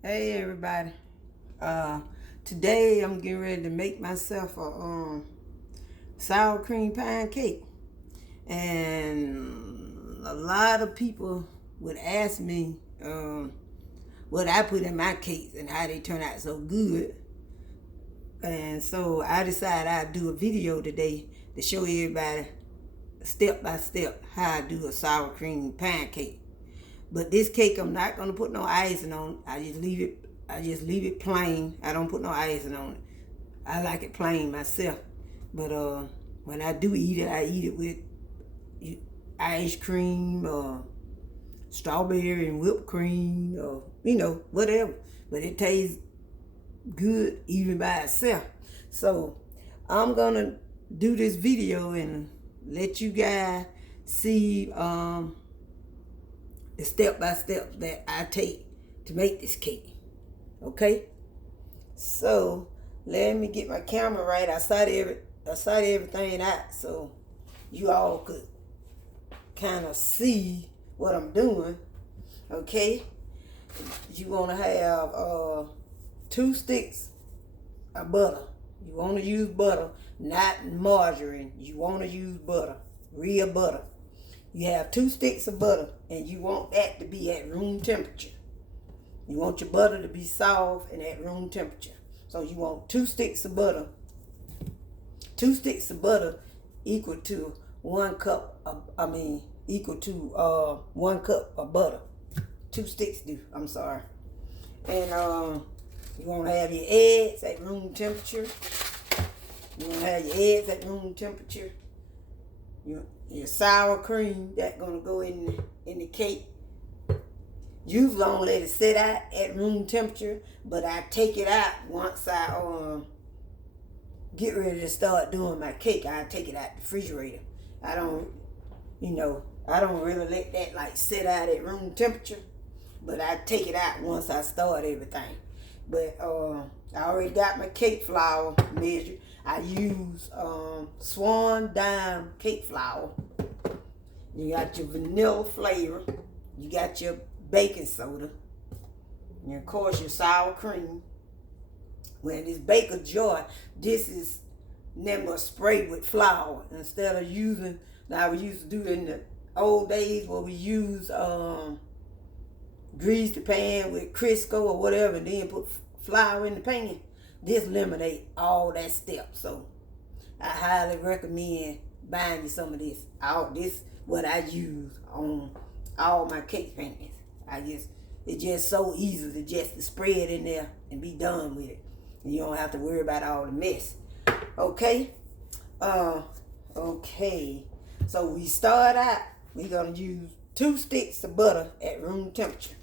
Hey everybody. Uh Today I'm getting ready to make myself a sour cream pancake. And a lot of people would ask me what I put in my cakes and how they turn out so good. And so I decided I'd do a video today to show everybody step by step how I do a sour cream pancake. But this cake, I'm not gonna put no icing on it. I just leave it plain. I don't put no icing on it. I like it plain myself. But when I do eat it, I eat it with ice cream or strawberry and whipped cream or whatever. But it tastes good even by itself. So I'm gonna do this video and let you guys see the step by step that I take to make this cake. Okay? So let me get my camera right. I started everything out so you all could kind of see what I'm doing. Okay? You want to have 2 sticks of butter. You want to use butter, not margarine. You want to use butter, real butter. You have 2 sticks of butter, and you want that to be at room temperature. You want your butter to be soft and at room temperature. So you want 2 sticks of butter. 2 sticks of butter equal to 1 cup of, equal to 1 cup of butter. 2 sticks do, I'm sorry. And you want to have your eggs at room temperature. You want to have your eggs at room temperature. Your sour cream that's gonna go in the cake. Usually don't let it sit out at room temperature, but I take it out once I get ready to start doing my cake. I take it out the refrigerator. I don't really let that like sit out at room temperature, but I take it out once I start everything. But I already got my cake flour measured. I use Swan Dime cake flour. You got your vanilla flavor. You got your baking soda. And of course your sour cream. When this baker jar, this is never sprayed with flour. Instead of using, now we used to do it in the old days where we use grease the pan with Crisco or whatever and then put flour in the pan. This eliminates all that step. So I highly recommend buying you some of this. This what I use on all my cake pans. It's just so easy to just spread in there and be done with it. And you don't have to worry about all the mess. Okay? Okay. So we start out, we're gonna use 2 sticks of butter at room temperature.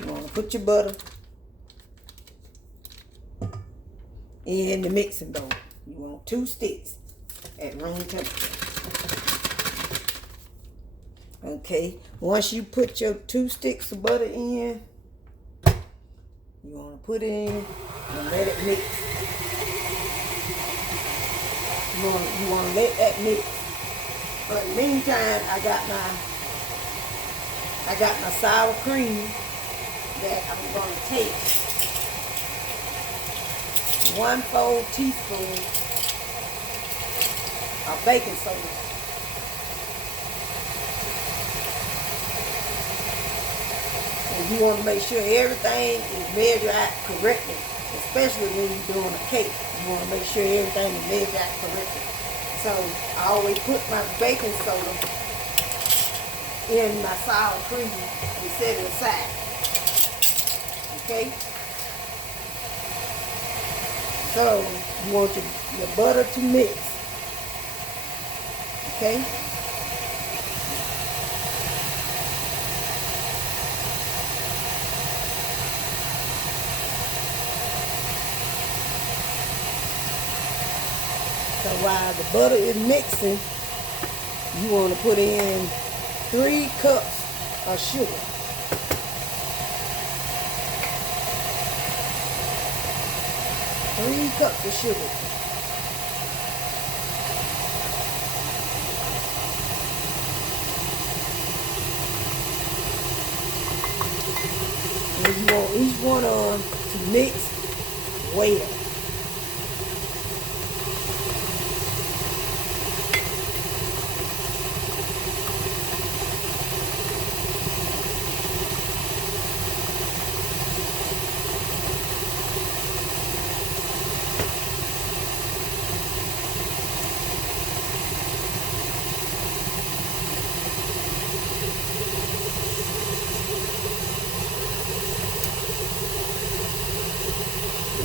You wanna put your butter in the mixing bowl. You want 2 sticks at room temperature. Okay, once you put your 2 sticks of butter in, you want to put it in and let it mix. You want to let that mix. But in the meantime, I got my sour cream that I'm going to take 1/4 teaspoon of baking soda. And you want to make sure everything is measured out correctly, especially when you're doing a cake. You want to make sure everything is measured out correctly. So I always put my baking soda in my sour cream and set it aside. Okay? So you want your butter to mix. Okay? So while the butter is mixing, you want to put in 3 cups of sugar. 3 cups of sugar. And you want each one of them to mix well.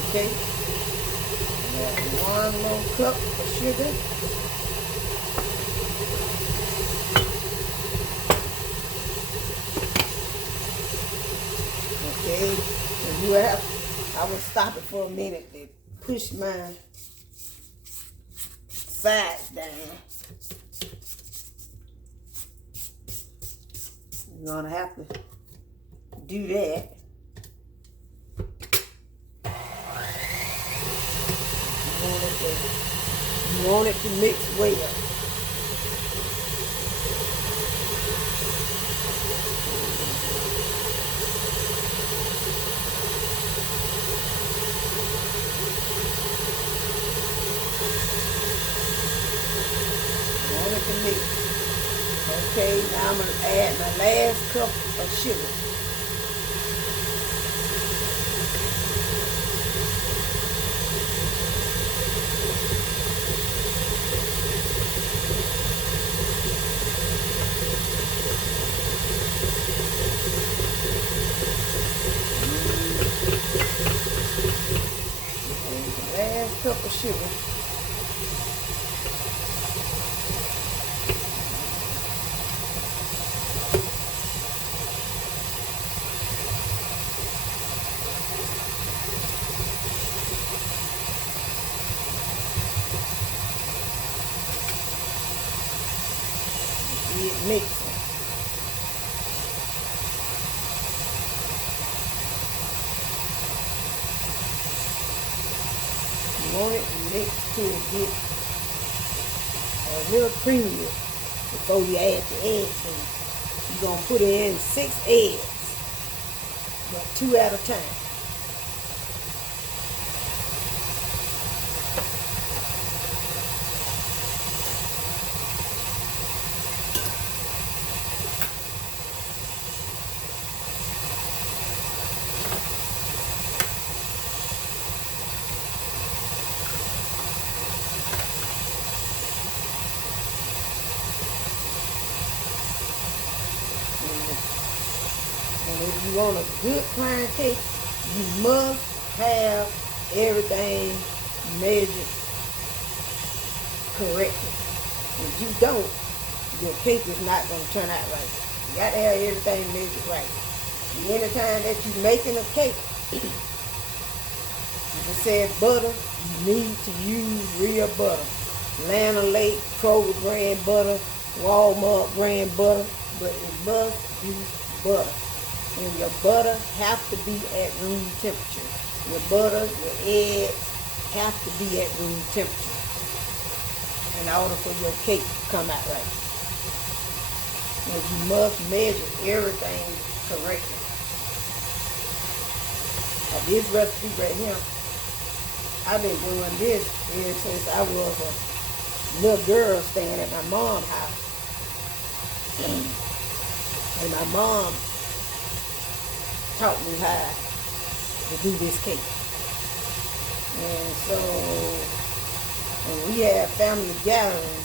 Okay, one more cup of sugar. Okay, and you have, I will stop it for a minute to push my sides down. You're gonna have to do that. You want it to mix well. You want it to mix. Okay, now I'm going to add my last cup of sugar. Last cup of sugar. It mixing. You want it to mix till it get a little creamier before you add the eggs in. You're going to put in 6 eggs, but 2 at a time. And if you want a good client cake, you must have everything measured correctly. If you don't, your cake is not going to turn out right. You got to have everything measured right. And anytime that you're making a cake, if it said butter, you need to use real butter. Lana Lake, Kroger brand butter, Walmart brand butter, but it must be butter. And your butter have to be at room temperature. Your butter, your eggs have to be at room temperature in order for your cake to come out right. And you must measure everything correctly. Now this recipe right here, I've been doing this ever since I was a little girl staying at my mom's house. And my mom taught me how to do this cake. And so when we have family gathering,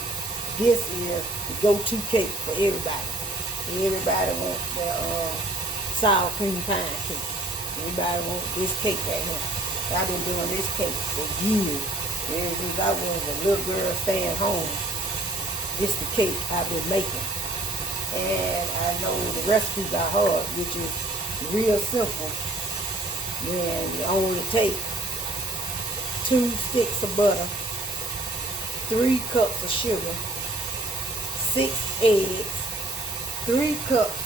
this is the go-to cake for everybody. Everybody wants their sour cream pie cake. Everybody wants this cake right here. I've been doing this cake for years. Ever since I was a little girl staying home, this is the cake I've been making. And I know the recipe by heart, which is real simple. Then you only take 2 sticks of butter, 3 cups of sugar, 6 eggs, 3 cups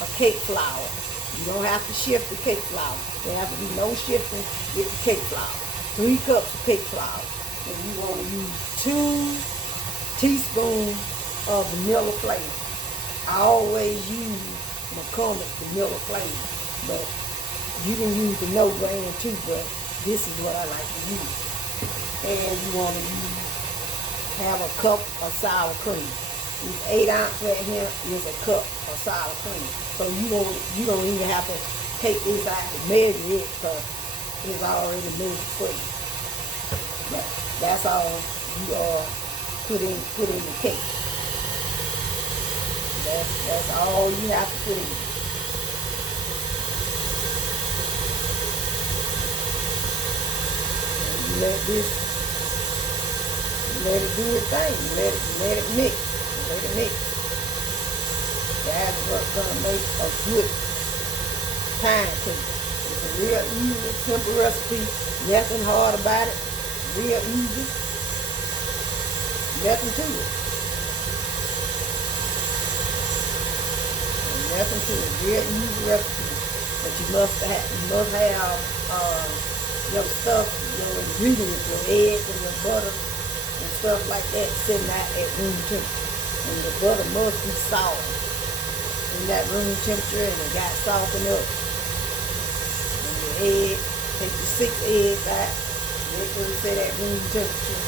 of cake flour. You don't have to shift the cake flour. There have to be no shifting with the cake flour. 3 cups of cake flour. And you want to use 2 teaspoons of vanilla flavor. I always use McCormick vanilla flavor, but You can use the no brand too, but this is what I like to use. And you want to have a cup of sour cream. This 8-ounce right here is a cup of sour cream. So you don't even have to take this out and measure it because it's already measured for you. But that's all you put in the cake. That's all you have to put in. And you let it do its thing. Let it mix. Let it mix. That's what's gonna make a good pie cake. It's a real easy, simple recipe. Nothing hard about it. Real easy. Nothing to it. Nothing to it. Real easy recipe. But you must have your stuff, your ingredients, your eggs and your butter and stuff like that sitting out at room temperature. And the butter must be soft in that room temperature, and it got softened up. And your egg, take the 6 eggs out, let them sit at room temperature.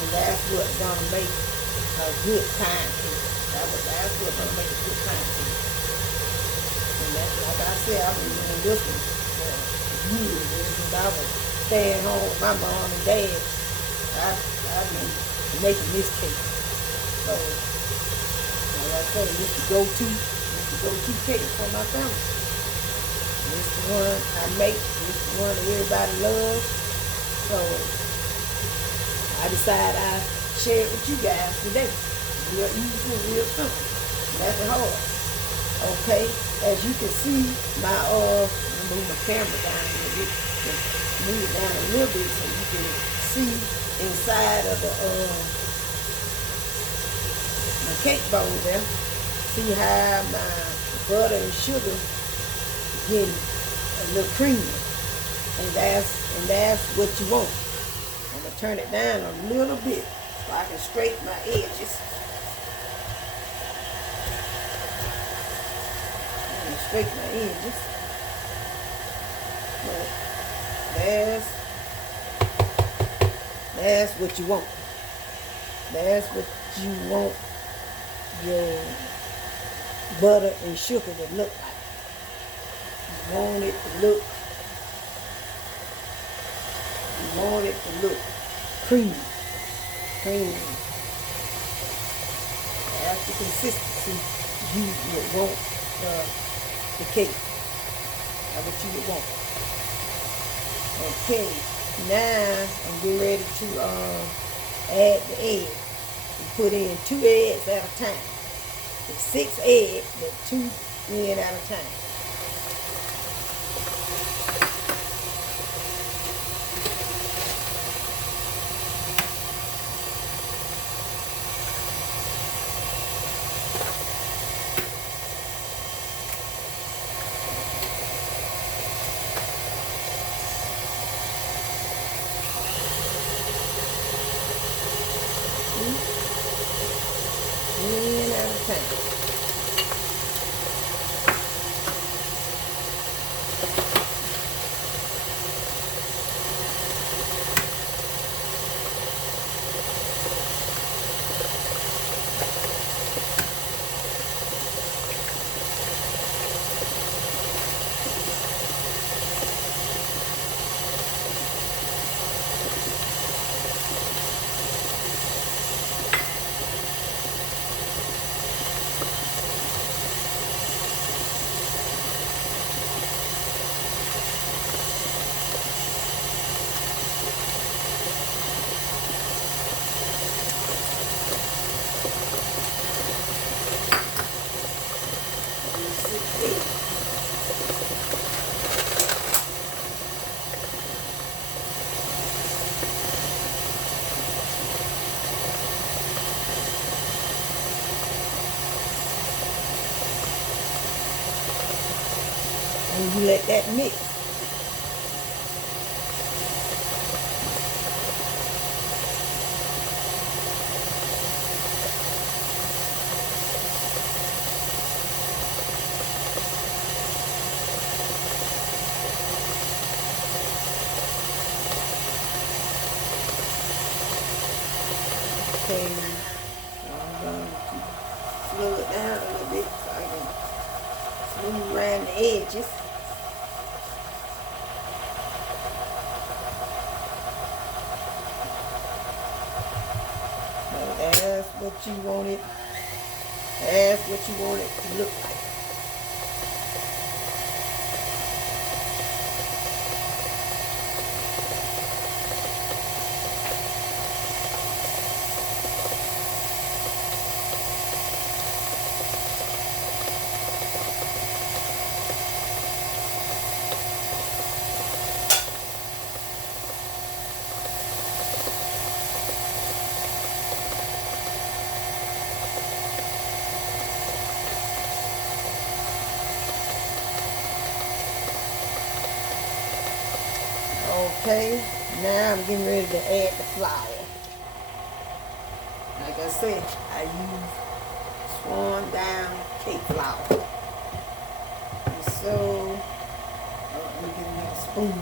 And that's what's gonna make a good pie cake. That's what's gonna make a good pie cake. And that's, like I said, I've been doing this one for years. Since I was staying home with my mom and dad, I've been making this cake. So, like I said, this is the go-to cake for my family. This is the one I make. This is the one that everybody loves. So, I decided I'd share it with you guys today. Real easy, real simple. Nothing hard. Okay, as you can see, move my camera down a little bit. Move it down a little bit so you can see inside of my cake bowl there. See how my butter and sugar getting a little creamy, and that's what you want. I'm gonna turn it down a little bit so I can straighten my edges. Straighten my edges. But that's what you want. That's what you want your butter and sugar to look like. You want it to look creamy. That's the consistency you would want the cake. That's what you would want. Okay, now I'm getting ready to add the eggs. You put in 2 eggs at a time. It's 6 eggs, but 2 in at a time. In at a time. And you let that mix. Okay, I'm going to slow it down a little bit so I can smooth around the edges. So that's what you want it. That's what you want it to look like. Okay, now I'm getting ready to add the flour. Like I said, I use swan down cake flour. And so, let me get another spoon.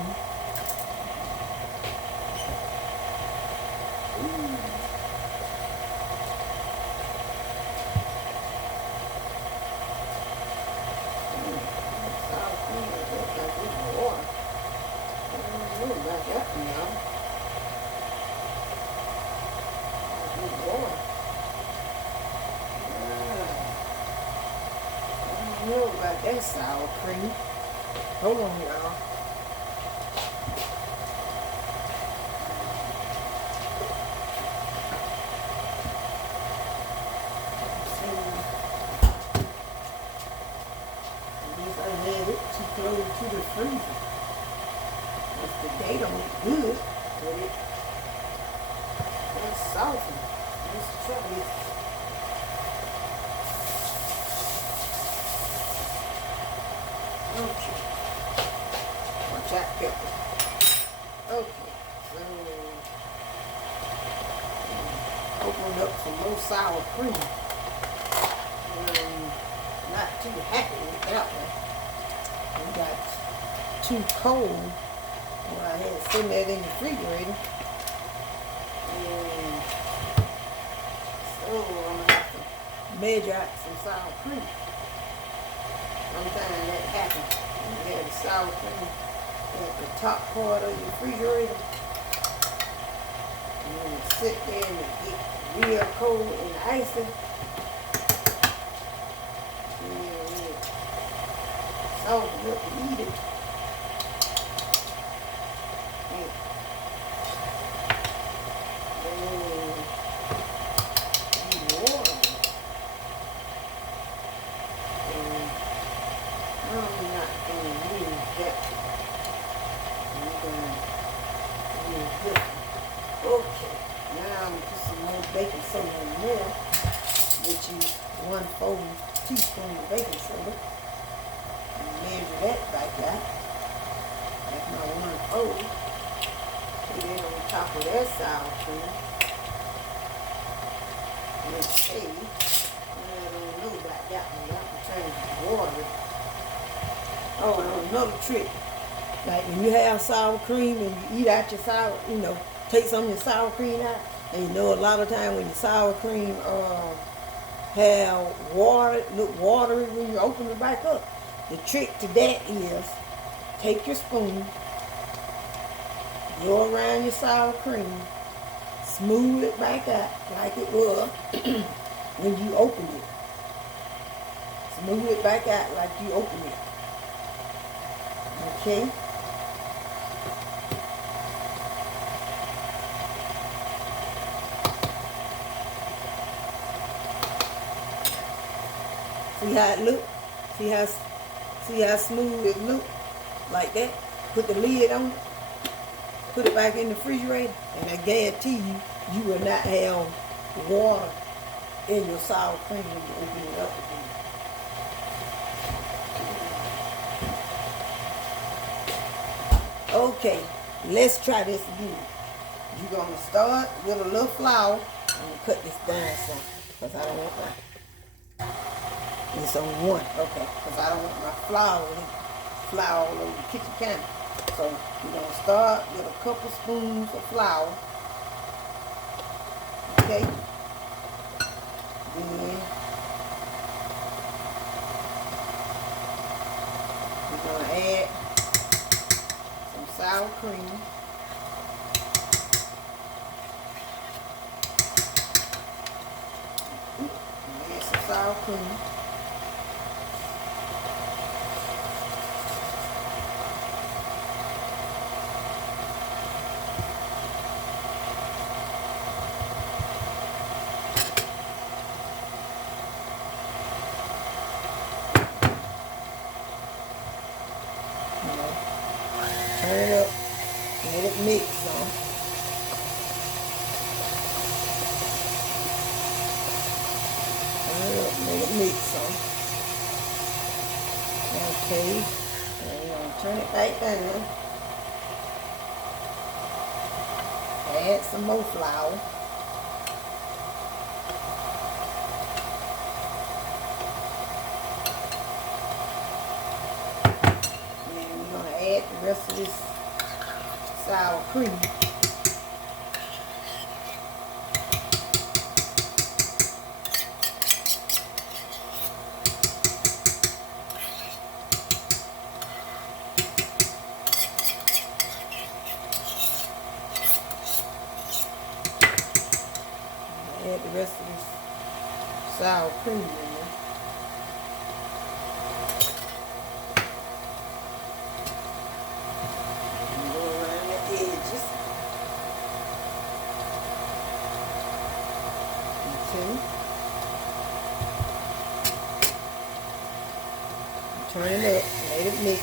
I don't know about that sour cream. Hold on, y'all. I guess I had it too close to the freezer. If the date don't look good, but it's softened. Let's try this. Okay. Watch out, pepper. Okay. So, opened up some more sour cream. Not too happy with that one. We got too cold when I had sitting that in the refrigerator. And so I'm going to have to measure out some sour cream. Sometimes that happens. You have the sour cream at the top part of your refrigerator. And then you sit there and it get real cold and icy. And soften up to eat it. And then water. I'm not going to use that. I'm going to use this one. Okay, now I'm going to put some more baking soda in there, which is 1/4 teaspoon of baking soda. And measure that back out. That's my 1/4. Put it on top of that sour cream. Let's see. I don't know about that one. I can turn it water. Oh, another trick. Like when you have sour cream and you eat out your sour, take some of your sour cream out. And a lot of time when your sour cream have water, look watery when you open it back up. The trick to that is take your spoon, go around your sour cream, smooth it back out like it was when you open it. Smooth it back out like you open it. Okay. See how it look? See how smooth it look? Like that. Put the lid on it. Put it back in the refrigerator, and I guarantee you will not have water in your sour cream when you open it up again. Okay, let's try this again. You're going to start with a little flour. I'm going to cut this down some because I don't want my, it's on one, okay, because I don't want my flour all over the kitchen counter. So you're going to start with a couple spoons of flour, okay? We're going to add some sour cream. Add some sour cream. Turn it up, let it mix some. Turn it up, let it mix some. Okay, and we're going to turn it back down. Add some more flour. Add the rest of this sour cream. Add the rest of this sour cream in there. Turn it up, let it mix.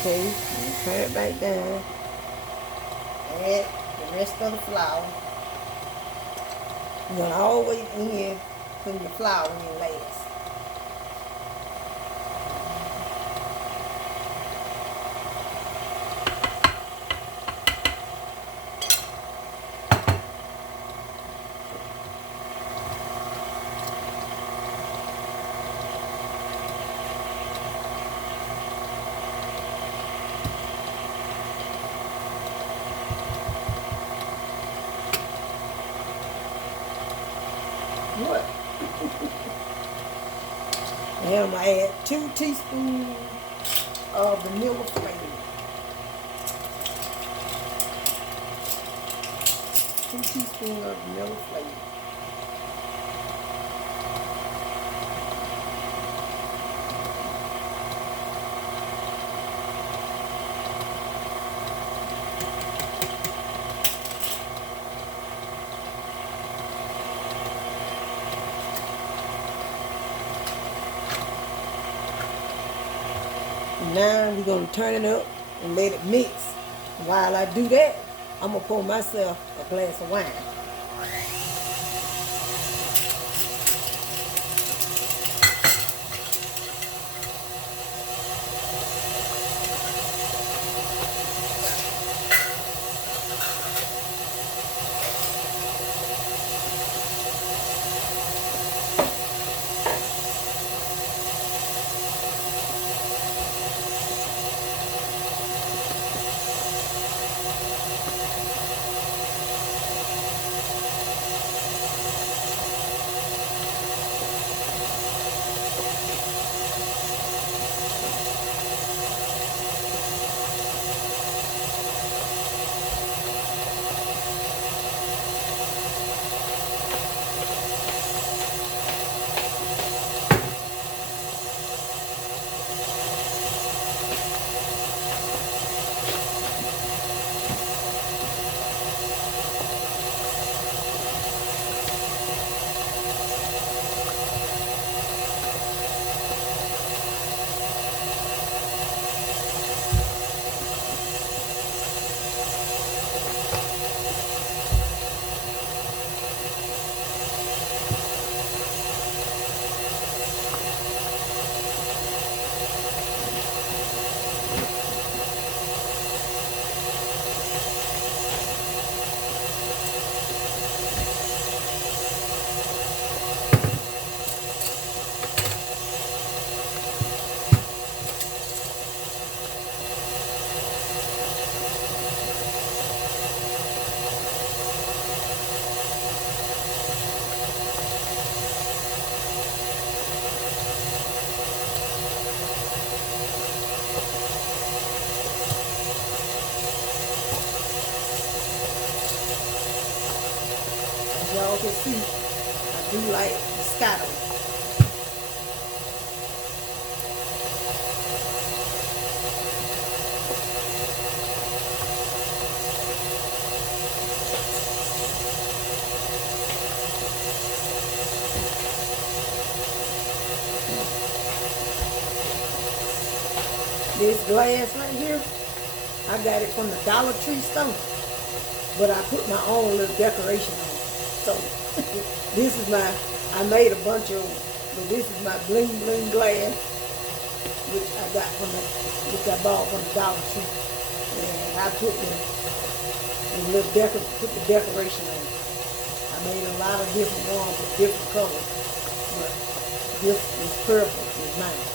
Okay, turn it back down. Add the rest of the flour. You're gonna always end putting your flour in last. What? Now I'm going to add 2 teaspoons of vanilla flavor. 2 teaspoons of vanilla flavor. Now we're going to turn it up and let it mix. While I do that, I'm going to pour myself a glass of wine. see, I do like the Scotto. This glass right here, I got it from the Dollar Tree store, but I put my own little decoration on it. So this is I made a bunch of them, but this is my bling bling glass, which I bought from the Dollar Tree, and I put the decoration on it. I made a lot of different ones with different colors, but this purple is mine.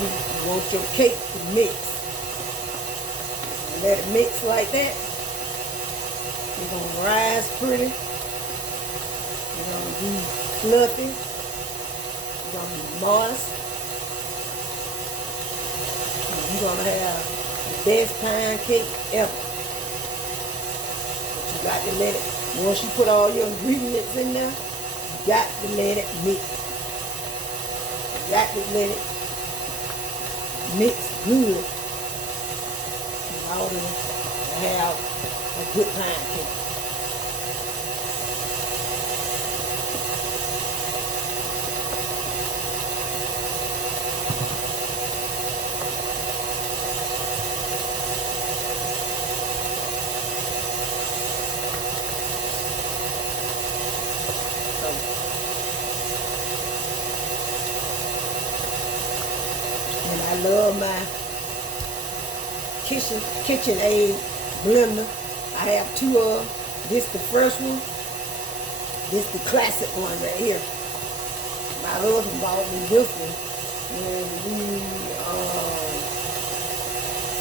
You want your cake to mix. Let it mix like that. It's going to rise pretty. It's going to be fluffy. It's going to be moist. And you're going to have the best pancake ever. But you got to let it, once you put all your ingredients in there, you got to let it mix. You got to let it mix good in order to have a good pancake. And I love my KitchenAid blender. I have two of them. This the first one. This the classic one right here. My husband bought me this one when we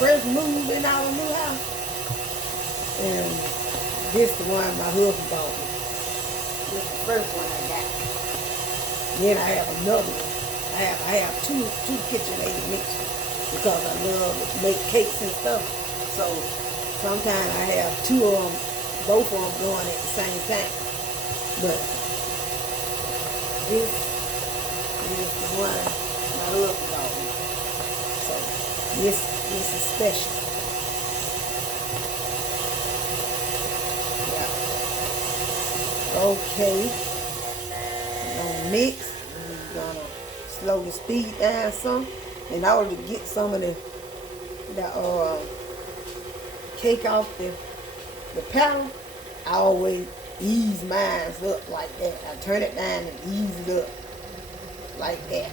first moved in our new house. And this the one my husband bought me. This the first one I got. Then I have another one. I have two KitchenAid mixers because I love to make cakes and stuff. So sometimes I have two of them, both of them going at the same time. But this is the one my husband bought me. So this is special. Yeah. Okay. We're gonna mix. We're gonna slow the speed down some in order to get some of the cake off the paddle. I always ease mine up like that. I turn it down and ease it up like that.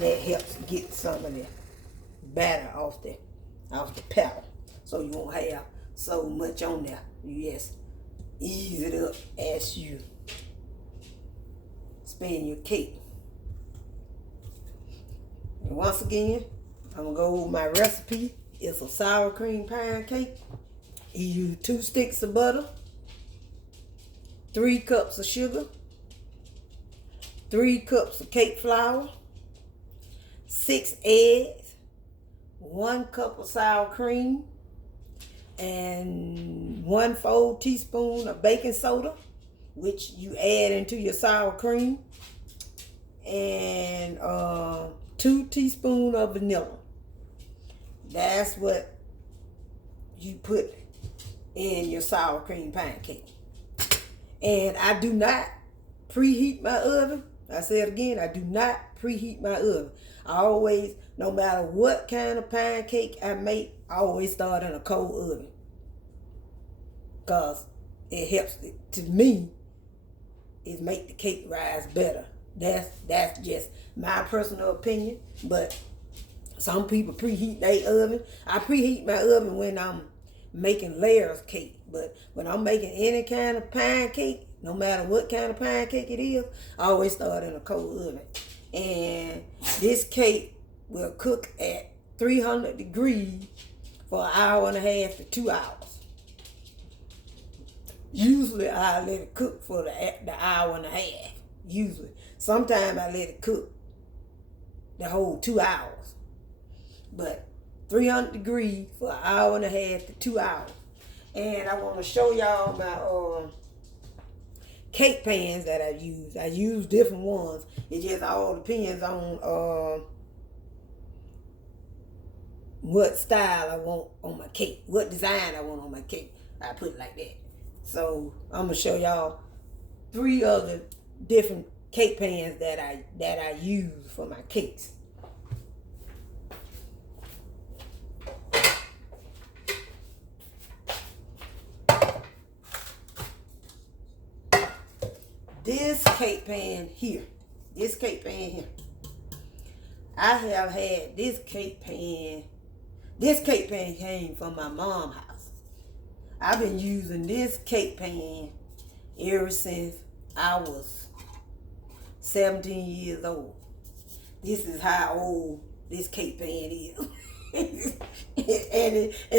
That helps get some of the batter off the paddle, so you won't have so much on there. You just ease it up as you spin your cake. And once again, I'm going to go over my recipe. It's a sour cream pancake. You use 2 sticks of butter, 3 cups of sugar, 3 cups of cake flour, 6 eggs, 1 cup of sour cream, and 1/4 teaspoon of baking soda, which you add into your sour cream, and 2 teaspoons of vanilla. That's what you put in your sour cream pancake. And I do not preheat my oven. I say it again, I do not preheat my oven. I always, no matter what kind of pancake I make, I always start in a cold oven. Because it helps, to me, it make the cake rise better. That's just my personal opinion, but some people preheat their oven. I preheat my oven when I'm making layers cake, but when I'm making any kind of pancake, No matter what kind of pancake it is, I always start in a cold oven. And this cake will cook at 300 degrees for an hour and a half to 2 hours. Usually I let it cook for the hour and a half. Usually. Sometimes I let it cook the whole 2 hours. But 300 degrees for an hour and a half to 2 hours. And I want to show y'all my cake pans that I use. I use different ones. It just all depends on what style I want on my cake, what design I want on my cake. I put it like that. So I'm gonna show y'all 3 other different cake pans that I use for my cakes. This cake pan here, I have had this cake pan. This cake pan came from my mom's house. I've been using this cake pan ever since I was 17 years old. This is how old this cake pan is. and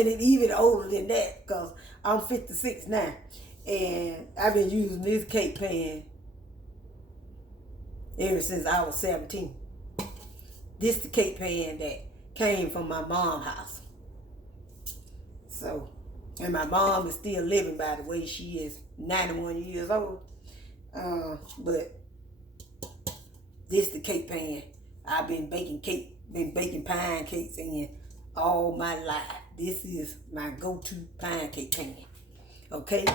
it even older than that because I'm 56 now. And I've been using this cake pan ever since I was 17. This is the cake pan that came from my mom's house. So, and my mom is still living, by the way. She is 91 years old. But this is the cake pan I've been baking pancakes in all my life. This is my go-to pancake pan. Okay?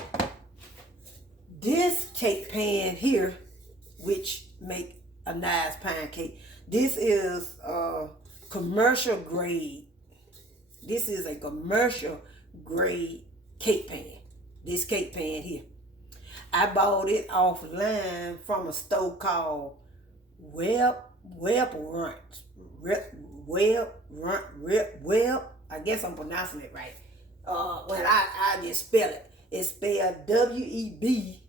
This cake pan here, which make a nice pancake, this is commercial grade. This is a commercial grade cake pan. This cake pan here. I bought it offline from a store called Web. I guess I'm pronouncing it right. When I just spell it. It's spelled WEBST.